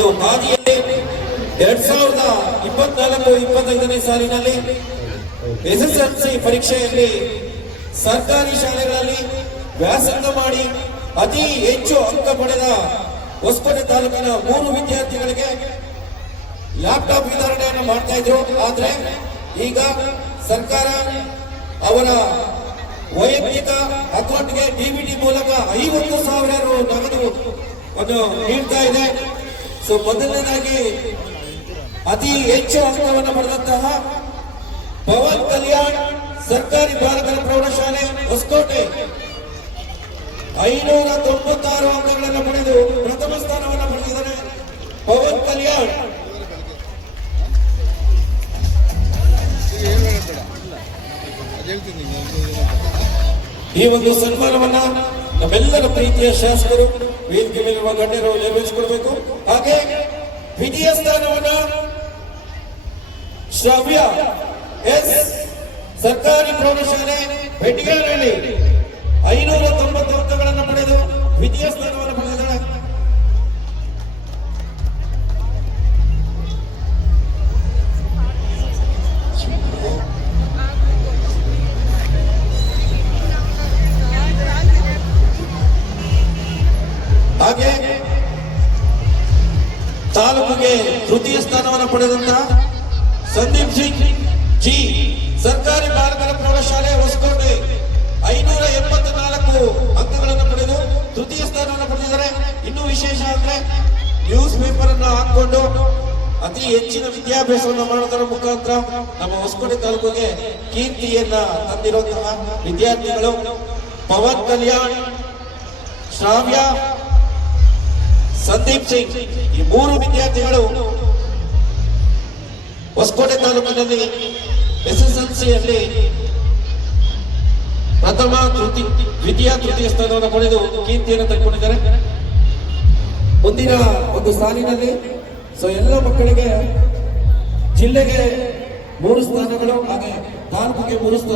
ಹಾದಿಯಲ್ಲಿ ಎರಡ್ ಸಾವಿರದ ಇಪ್ಪತ್ನಾಲ್ಕು, ಇಪ್ಪತ್ತೈದನೇ ಸಾಲಿನಲ್ಲಿ ಎಸ್ಎಸ್ಎಲ್ಸಿ ಪರೀಕ್ಷೆಯಲ್ಲಿ ಸರ್ಕಾರಿ ಶಾಲೆಗಳಲ್ಲಿ ವ್ಯಾಸಂಗ ಮಾಡಿ ಅತಿ ಹೆಚ್ಚು ಅಂಕ ಪಡೆದ ಹೊಸಕೋಟೆ ತಾಲೂಕಿನ ಮೂರು ವಿದ್ಯಾರ್ಥಿಗಳಿಗೆ ಲ್ಯಾಪ್ಟಾಪ್ ವಿತರಣೆಯನ್ನು ಮಾಡ್ತಾ ಇದ್ರು. ಆದ್ರೆ ಈಗ ಸರ್ಕಾರ ಅವರ ವೈಯಕ್ತಿಕ ಅಕೌಂಟ್ಗೆ ಡಿಬಿಟಿ ಮೂಲಕ ಐವತ್ತು ಸಾವಿರ ನಗದು ಒಂದು ನೀಡ್ತಾ ಇದೆ. ಸೊ ಮೊದಲನೇದಾಗಿ ಅತಿ ಹೆಚ್ಚು ಅಂಕವನ್ನು ಪಡೆದಂತಹ ಪವನ್ ಕಲ್ಯಾಣ್ ಸರ್ಕಾರಿ ಬಾಲಕರ ಪ್ರೌಢಶಾಲೆ, ಹೊಸಕೋಟೆ. ಐನೂರ ತೊಂಬತ್ತಾರು ಅಂಕಗಳನ್ನು ಪಡೆದು ಪ್ರಥಮ ಸ್ಥಾನವನ್ನು ಪಡೆದಿದ್ದಾರೆ ಪವನ್ ಕಲ್ಯಾಣ್. ಈ ಒಂದು ಸನ್ಮಾನವನ್ನ ನಮ್ಮೆಲ್ಲರ ಪ್ರೀತಿಯ ಶಾಸಕರು ವೇದಿಕೆ ಮೇಲಿರುವ ಗಣ್ಯರು ನೆರವೇರಿಸಿಕೊಡ್ಬೇಕು ಹಾಗೆ ದ್ವಿತೀಯ ಸ್ಥಾನವನ್ನ ಶ್ರವ್ಯ ಎಸ್ ಸರ್ಕಾರಿ ಪ್ರೌಢಶಾಲೆ ಬೆಟ್ಟಿಗಾನಹಳ್ಳಿ ಹಾಗೆ ತಾಲೂಕಿಗೆ ತೃತೀಯ ಸ್ಥಾನವನ್ನು ಪಡೆದಂತ ಸಂದೀಪ್ ಸಿಂಗ್ ಜಿ, ಸರ್ಕಾರಿ ಬಾಲಕರ ಪ್ರೌಢಶಾಲೆ ಹೊಸಕೋಟೆ. ಐನೂರ ಎಂಬತ್ನಾಲ್ಕು ಅಂಕಗಳನ್ನು ಪಡೆದು ತೃತೀಯ ಸ್ಥಾನವನ್ನು ಪಡೆದಿದ್ದಾರೆ. ಇನ್ನೂ ವಿಶೇಷ ಅಂದ್ರೆ ನ್ಯೂಸ್ ಪೇಪರ್ ಅನ್ನು ಹಾಕೊಂಡು ಅತಿ ಹೆಚ್ಚಿನ ವಿದ್ಯಾಭ್ಯಾಸವನ್ನು ಮಾಡೋದರ ಮುಖಾಂತರ ನಮ್ಮ ಹೊಸಕೋಟೆ ತಾಲೂಕಿಗೆ ಕೀರ್ತಿಯನ್ನ ತಂದಿರುವಂತಹ ವಿದ್ಯಾರ್ಥಿಗಳು ಪವನ್ ಕಲ್ಯಾಣ್, ಶ್ರಾವ್ಯ ಸಂದೀಪ್ ಸಿಂಗ್, ಈ ಮೂರು ವಿದ್ಯಾರ್ಥಿಗಳು ಹೊಸಕೋಟೆ ತಾಲೂಕಿನಲ್ಲಿ ಎಸ್ಎಸ್ಎಲ್ಸಿಯಲ್ಲಿ ಪ್ರಥಮ ತೃತೀಯ ದ್ವಿತೀಯ, ತೃತೀಯ ಸ್ಥಾನವನ್ನು ಪಡೆದು ಕೀರ್ತಿಯನ್ನು ತೆಗೆದುಕೊಂಡಿದ್ದಾರೆ. ಮುಂದಿನ ಒಂದು ಸಾಲಿನಲ್ಲಿ, ಸೊ ಎಲ್ಲ ಮಕ್ಕಳಿಗೆ ಜಿಲ್ಲೆಗೆ ಮೂರು ಸ್ಥಾನಗಳು, ಹಾಗೆ ತಾಲೂಕಿಗೆ ಮೂರು ಸ್ಥಾನ